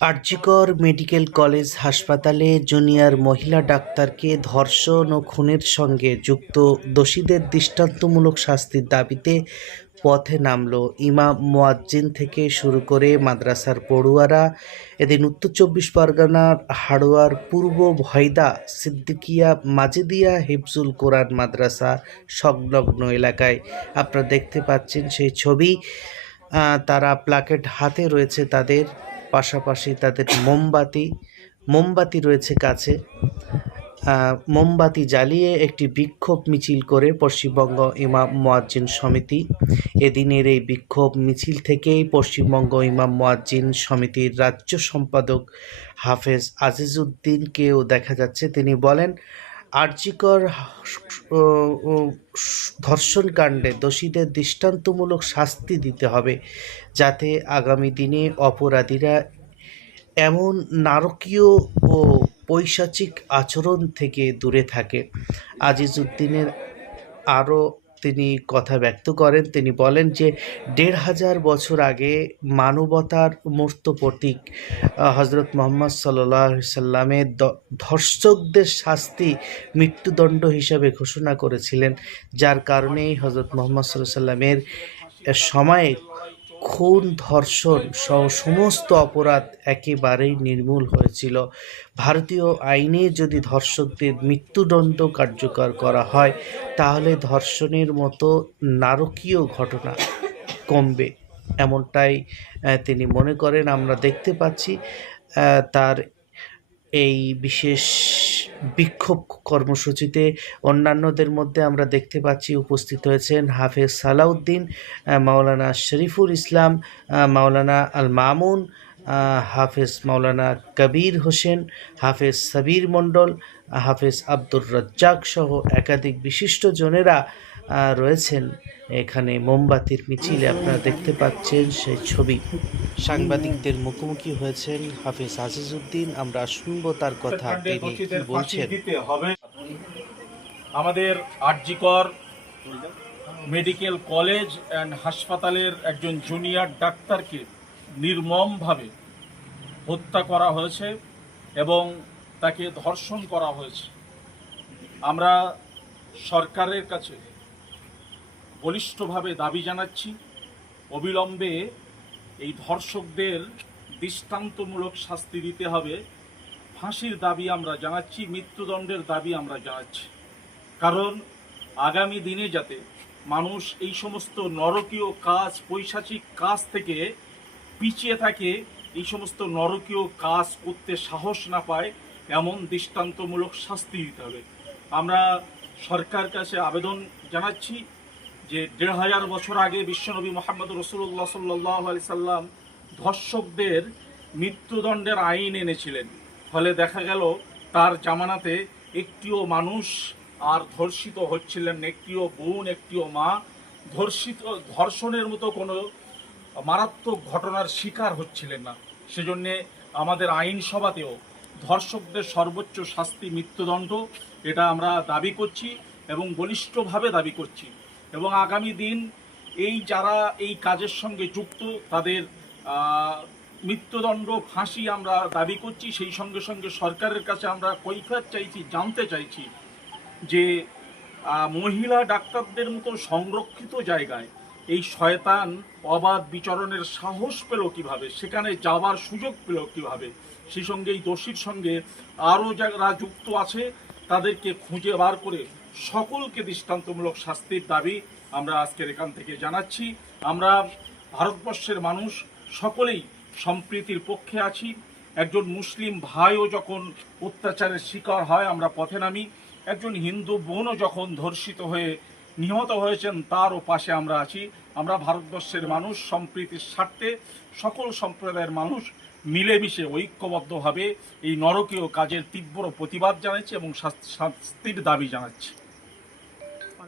RG Kar medical college হাসপাতালে junior মহিলা ডাক্তারকে ধর্ষণ ও খুনের সঙ্গে যুক্ত দোষীদের দৃষ্টান্তমূলক শাস্তির দাবিতে পথে নামল ইমাম মোয়াজ্জিন থেকে শুরু করে মাদ্রাসার পড়ুয়ারা। এদিন উত্তর চব্বিশ পরগনার হাড়োয়ার পূর্ব ভয়দা সিদ্দিকিয়া মাজেদিয়া হিফজুল কোরআন মাদ্রাসা সংলগ্ন এলাকায়। আপনারা দেখতে পাচ্ছেন সেই ছবি। তারা প্লাকেট হাতে রয়েছে তাদের। পাশাপাশি তাদের মোমবাতি মোমবাতি রয়েছে কাছে। মোমবাতি জ্বালিয়ে একটি বিক্ষোভ মিছিল করে পশ্চিমবঙ্গ ইমাম মোয়াজ্জিন সমিতি। এদিনের এই বিক্ষোভ মিছিল থেকেই পশ্চিমবঙ্গ ইমাম মোয়াজ্জিন সমিতির রাজ্য সম্পাদক হাফেজ আজিজউদ্দিনকেও দেখা যাচ্ছে। তিনি বলেন আর্জিকর ধর্ষণ কাণ্ডে দোষীদের দৃষ্টান্তমূলক শাস্তি দিতে হবে যাতে আগামী দিনে অপরাধীরা এমন নারকীয় ও পৈশাচিক আচরণ থেকে দূরে থাকে। আজিজউদ্দিনের আরও তিনি কথা ব্যক্ত করেন। তিনি বলেন যে, দেড় হাজার বছর আগে মানবতার মূর্ত প্রতীক হজরত মোহাম্মদ সাল্লাহ সাল্লামের ধর্ষকদের শাস্তি মৃত্যুদণ্ড হিসাবে ঘোষণা করেছিলেন। যার কারণেই হজরত মোহাম্মদ সাল্লাহ সাল্লামের সময়ে খুন, ধর্ষণ সহ সমস্ত অপরাধ একেবারেই নির্মূল হয়েছিল। ভারতীয় আইনে যদি ধর্ষকদের মৃত্যুদণ্ড কার্যকর করা হয়, তাহলে ধর্ষণের মতো নারকীয় ঘটনা কমবে, এমনটাই তিনি মনে করেন। আমরা দেখতে পাচ্ছি তার এই বিশেষ বিক্ষোভ কর্মসূচিতে অন্যান্যদের মধ্যে আমরা দেখতে পাচ্ছি উপস্থিত হয়েছেন হাফেজ সালাউদ্দিন মাওলানা শরীফুল ইসলাম মাওলানা আল মামুন হাফেজ মাওলানা কবির হোসেন, হাফেজ সাবির মণ্ডল, হাফেজ আব্দুর রাজ্জাক সহ একাধিক বিশিষ্ট জনেরা রয়েছেন। এখানে মোমবাতির মিছিলে আপনারা দেখতে পাচ্ছেন সেই ছবি। সাংবাদিকদের মুখোমুখি হয়েছেন হাফিজ আজিজউদ্দিন। আমরা শুনব তার কথা। তিনি কি বলছেন? আমাদের আরজিকর মেডিকেল কলেজ অ্যান্ড হাসপাতালের একজন জুনিয়র ডাক্তারকে নির্মমভাবে হত্যা করা হয়েছে এবং তাকে ধর্ষণ করা হয়েছে। আমরা সরকারের কাছে বলিষ্ঠভাবে দাবি জানাচ্ছি, অবিলম্বে এই ধর্ষকদের দৃষ্টান্তমূলক শাস্তি দিতে হবে। ফাঁসির দাবি আমরা জানাচ্ছি, মৃত্যুদণ্ডের দাবি আমরা জানাচ্ছি। কারণ আগামী দিনে যাতে মানুষ এই সমস্ত নরকীয় কাজ, পৈশাচিক কাজ থেকে পিছিয়ে থাকে, এই সমস্ত নরকীয় কাজ করতে সাহস না পায়, এমন দৃষ্টান্তমূলক শাস্তি দিতে হবে। আমরা সরকার কাছে আবেদন জানাচ্ছি যে দেড় হাজার বছর আগে বিশ্বনবী মোহাম্মদ রসুল্লাহ সাল্লাহ আলি সাল্লাম ধর্ষকদের মৃত্যুদণ্ডের আইন এনেছিলেন। ফলে দেখা গেল তার জামানাতে একটিও মানুষ আর ধর্ষিত হচ্ছিলেন একটিও বোন, একটিও মা। ধর্ষিত, ধর্ষণের মতো কোনো মারাত্মক ঘটনার শিকার হচ্ছিলেন না। সেজন্যে আমাদের আইনসভাতেও ধর্ষকদের সর্বোচ্চ শাস্তি মৃত্যুদণ্ড, এটা আমরা দাবি করছি এবং বলিষ্ঠভাবে দাবি করছি। এবং আগামী দিন এই যারা এই কাজের সঙ্গে যুক্ত, তাদের মৃত্যুদণ্ড, ফাঁসি আমরা দাবি করছি। সেই সঙ্গে সঙ্গে সরকারের কাছে আমরা কৈফিয়ত চাইছি, জানতে চাইছি যে মহিলা ডাক্তারদের মতো সংরক্ষিত জায়গায় এই শয়তান অবাধ বিচরণের সাহস পেল কীভাবে? সেখানে যাবার সুযোগ পেল কীভাবে? সেই সঙ্গে এই দোষীর সঙ্গে আরও যারা যুক্ত আছে, তাদেরকে খুঁজে বার করে সকলকে দৃষ্টান্তমূলক শাস্তির দাবি আমরা আজকের এখান থেকে জানাচ্ছি। আমরা ভারতবর্ষের মানুষ সকলেই সম্প্রীতির পক্ষে আছি। একজন মুসলিম ভাইও যখন অত্যাচারের শিকার হয়, আমরা পথে নামি। একজন হিন্দু বোনও যখন ধর্ষিত হয়ে নিহত হয়েছেন, তারও পাশে আমরা আছি। আমরা ভারতবর্ষের মানুষ সম্প্রীতির স্বার্থে সকল সম্প্রদায়ের মানুষ মিলেমিশে ঐক্যবদ্ধভাবে এই নরকীয় কাজের তীব্র প্রতিবাদ জানাচ্ছি এবং শাস্তির দাবি জানাচ্ছি।